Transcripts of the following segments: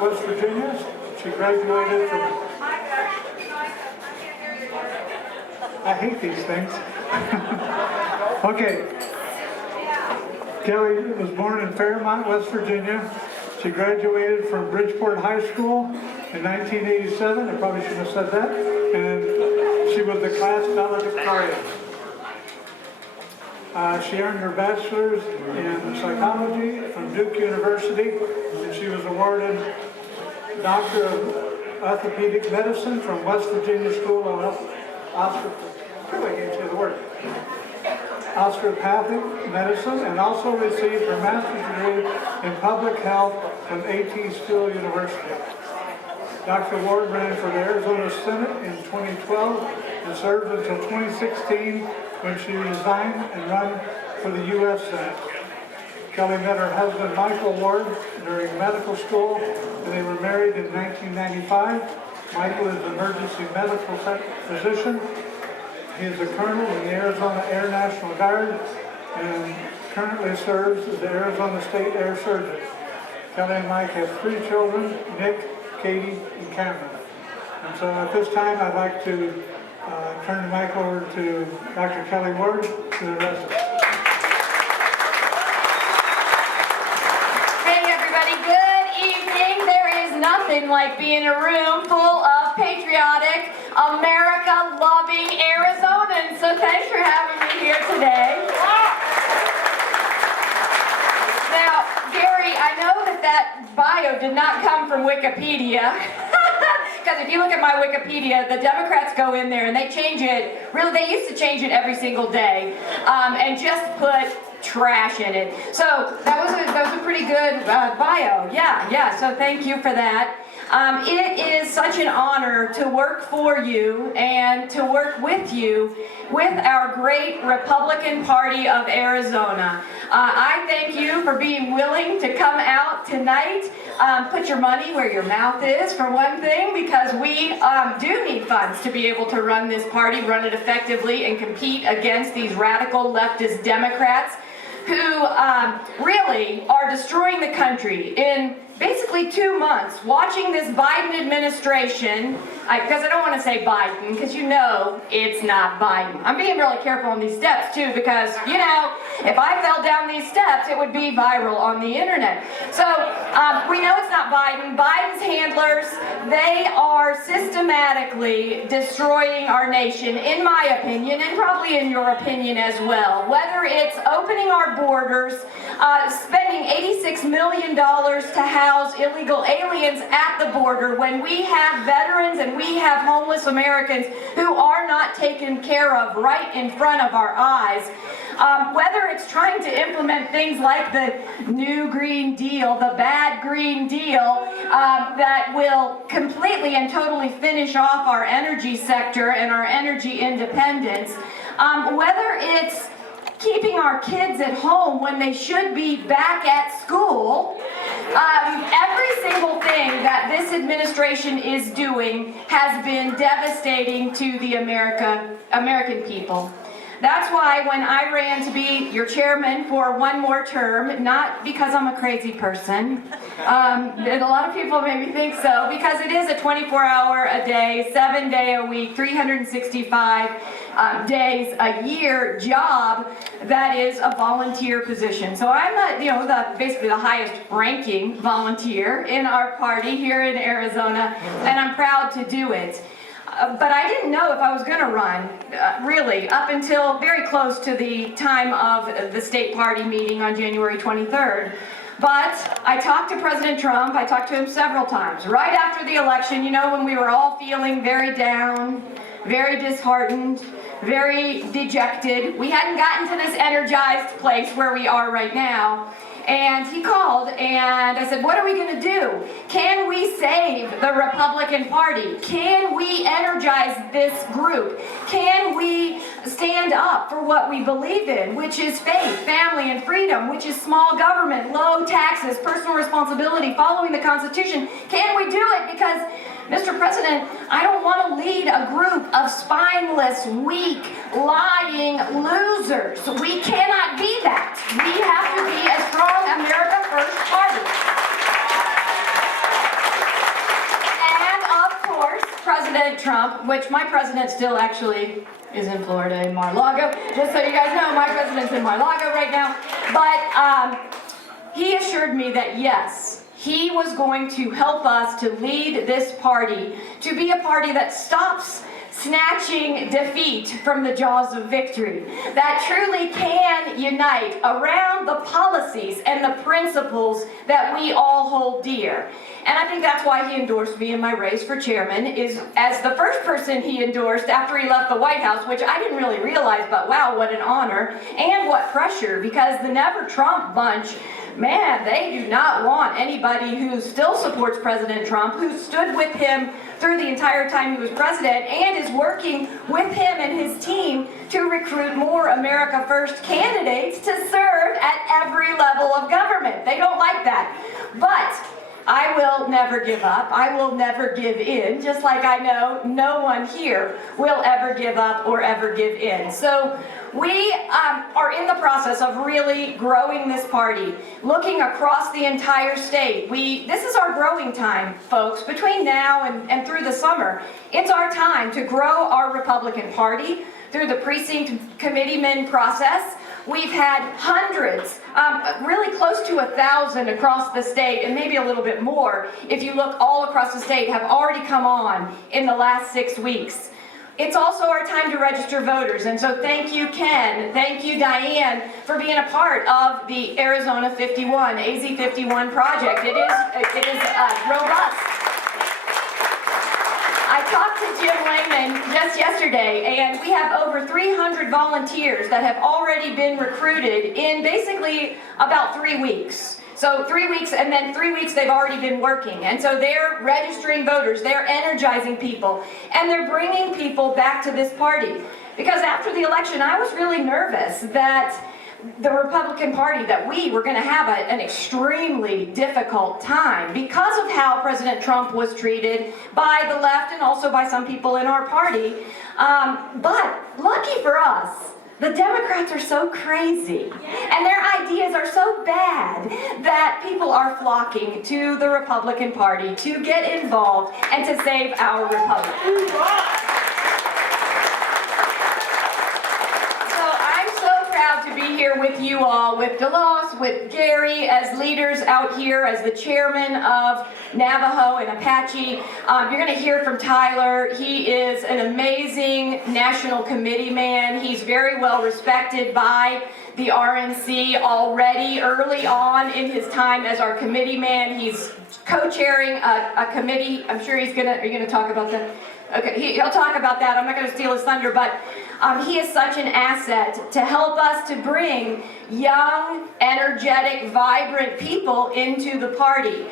West Virginia. She graduated from... I hate these things. Okay. Kelli was born in Fairmont, West Virginia. She graduated from Bridgeport High School in 1987. I probably shouldn't have said that. And she was the class valedictorian. She earned her bachelor's in psychology from Duke University, and she was awarded Doctor of Orthopedic Medicine from West Virginia School of Osteopathic Medicine, and also received her master's degree in public health from A.T. Still University. Dr. Ward ran for the Arizona Senate in 2012 and served until 2016 when she resigned and ran for the U.S. Senate. Kelli met her husband Michael Ward during medical school, and they were married in 1995. Michael is an emergency medical physician. He is a colonel in the Arizona Air National Guard and currently serves as the Arizona State Air Surgeon. Kelli and Mike have 3 children, Nick, Katie, and Cameron. And so at this time, I'd like to turn the mic over to Dr. Kelli Ward to address us. Hey everybody, good evening. There is nothing like being in a room full of patriotic, America-loving Arizonans. So thanks for having me here today. Now, Gary, I know that bio did not come from Wikipedia. Because if you look at my Wikipedia, the Democrats go in there and they change it. Really, they used to change it every single day and just put trash in it. So that was a pretty good bio. Yeah. So thank you for that. It is such an honor to work for you and to work with you with our great Republican Party of Arizona. I thank you for being willing to come out tonight. Put your money where your mouth is, for one thing, because we do need funds to be able to run this party, run it effectively, and compete against these radical leftist Democrats who really are destroying the country in basically 2 months. Watching this Biden administration, because I don't want to say Biden, because you know it's not Biden. I'm being really careful on these steps too, because you know, if I fell down these steps, it would be viral on the internet. So we know it's not Biden. Biden's handlers, they are systematically destroying our nation, in my opinion, and probably in your opinion as well. Whether it's opening our borders, spending $86 million to house illegal aliens at the border when we have veterans and we have homeless Americans who are not taken care of right in front of our eyes. Whether it's trying to implement things like the new Green Deal, the bad Green Deal, that will completely and totally finish off our energy sector and our energy independence, whether it's keeping our kids at home when they should be back at school. Every single thing that this administration is doing has been devastating to the American people. That's why when I ran to be your chairman for one more term, not because I'm a crazy person, and a lot of people maybe think so, because it is a 24-hour-a-day, 7-day-a-week, 365 days a year job that is a volunteer position. So I'm basically the highest ranking volunteer in our party here in Arizona, and I'm proud to do it. But I didn't know if I was going to run, really, up until very close to the time of the state party meeting on January 23rd. But I talked to President Trump. I talked to him several times. Right after the election, you know, when we were all feeling very down, very disheartened, very dejected. We hadn't gotten to this energized place where we are right now. And he called and I said, what are we going to do? Can we save the Republican Party? Can we energize this group? Can we stand up for what we believe in, which is faith, family, and freedom, which is small government, low taxes, personal responsibility, following the Constitution? Can we do it? Because, Mr. President, I don't want to lead a group of spineless, weak, lying losers. We cannot be that. We have to be a strong America First party. President Trump, which my president still actually is in Florida in Mar-a-Lago, just so you guys know, my president's in Mar-a-Lago right now, but he assured me that yes, he was going to help us to lead this party, to be a party that stops snatching defeat from the jaws of victory, that truly can unite around the policies and the principles that we all hold dear. And I think that's why he endorsed me in my race for chairman, is as the first person he endorsed after he left the White House, which I didn't really realize, but wow, what an honor and what pressure, because the Never Trump bunch, man, they do not want anybody who still supports President Trump, who stood with him through the entire time he was president and is working with him and his team to recruit more America First candidates to serve at every level of government. They don't like that. But I will never give up. I will never give in, just like I know no one here will ever give up or ever give in. So we are in the process of really growing this party, looking across the entire state. This is our growing time, folks, between now and through the summer. It's our time to grow our Republican Party through the precinct committeeman process. We've had hundreds, really close to 1,000 across the state, and maybe a little bit more, if you look all across the state, have already come on in the last 6 weeks. It's also our time to register voters, and so thank you, Ken, thank you, Diane, for being a part of the Arizona 51, AZ 51 project. It is robust. I talked to Jim Langman just yesterday, and we have over 300 volunteers that have already been recruited in basically about 3 weeks. So 3 weeks, and then 3 weeks they've already been working. And so they're registering voters, they're energizing people, and they're bringing people back to this party. Because after the election, I was really nervous that the Republican Party, that we were going to have an extremely difficult time because of how President Trump was treated by the left and also by some people in our party. But lucky for us, the Democrats are so crazy and their ideas are so bad that people are flocking to the Republican Party to get involved and to save our republic. To be here with you all, with Delos, with Gary as leaders out here, as the chairman of Navajo and Apache. You're going to hear from Tyler. He is an amazing national committee man. He's very well respected by the RNC already early on in his time as our committee man. He's co-chairing a committee. I'm sure he's are you going to talk about that? Okay, he'll talk about that. I'm not going to steal his thunder, but he is such an asset to help us to bring young, energetic, vibrant people into the party.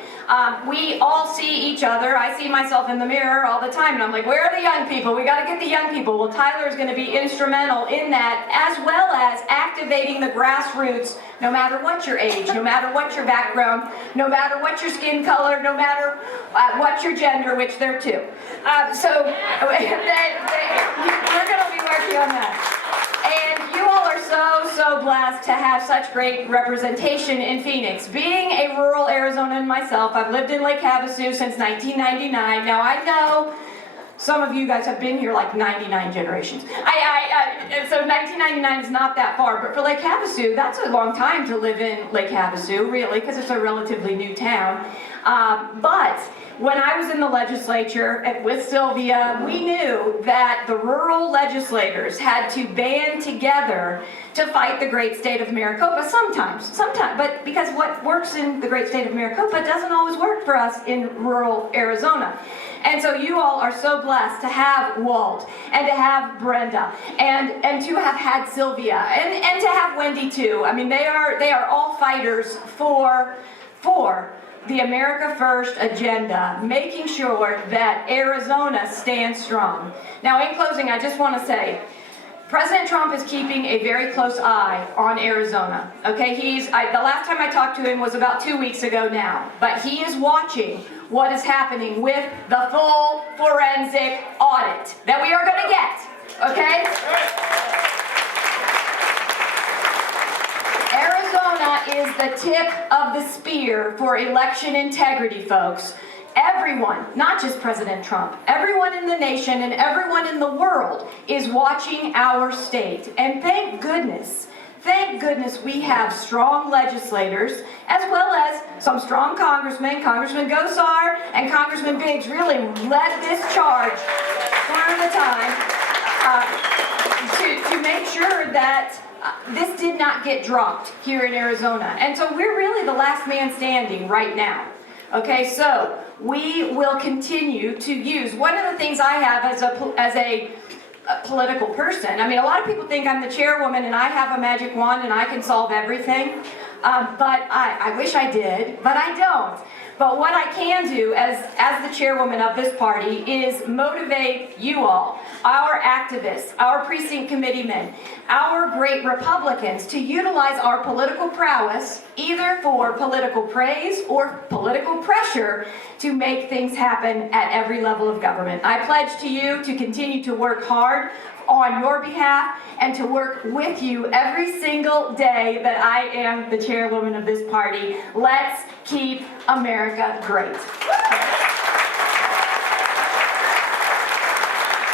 We all see each other. I see myself in the mirror all the time, and I'm like, where are the young people? We got to get the young people. Well, Tyler is going to be instrumental in that, as well as activating the grassroots, no matter what your age, no matter what your background, no matter what your skin color, no matter what your gender, which they're two. So we're going to be working on that. And you all are so blessed to have such great representation in Phoenix. Being a rural Arizonan myself, I've lived in Lake Havasu since 1999. Now I know some of you guys have been here like 99 generations. So 1999 is not that far, but for Lake Havasu, that's a long time to live in Lake Havasu, really, because it's a relatively new town. But when I was in the legislature with Sylvia, we knew that the rural legislators had to band together to fight the great state of Maricopa sometimes, but because what works in the great state of Maricopa doesn't always work for us in rural Arizona. And so you all are so blessed to have Walt and to have Brenda and to have had Sylvia and to have Wendy too. I mean, they are all fighters for the America First agenda, making sure that Arizona stands strong. Now, in closing, I just want to say, President Trump is keeping a very close eye on Arizona. Okay, the last time I talked to him was about 2 weeks ago now, but he is watching what is happening with the full forensic audit that we are going to get. Okay? Arizona is the tip of the spear for election integrity, folks. everyone, not just President Trump, everyone in the nation and everyone in the world is watching our state. And thank goodness we have strong legislators, as well as some strong congressmen. Congressman Gosar and Congressman Biggs really led this charge through the time to make sure that this did not get dropped here in Arizona. And so we're really the last man standing right now. Okay, so we will continue to use, one of the things I have as a political person, I mean, a lot of people think I'm the chairwoman and I have a magic wand and I can solve everything, but I wish I did, but I don't. But what I can do as the chairwoman of this party is motivate you all, our activists, our precinct committeemen, our great Republicans to utilize our political prowess either for political praise or political pressure to make things happen at every level of government. I pledge to you to continue to work hard on your behalf and to work with you every single day that I am the chairwoman of this party. Let's keep America great.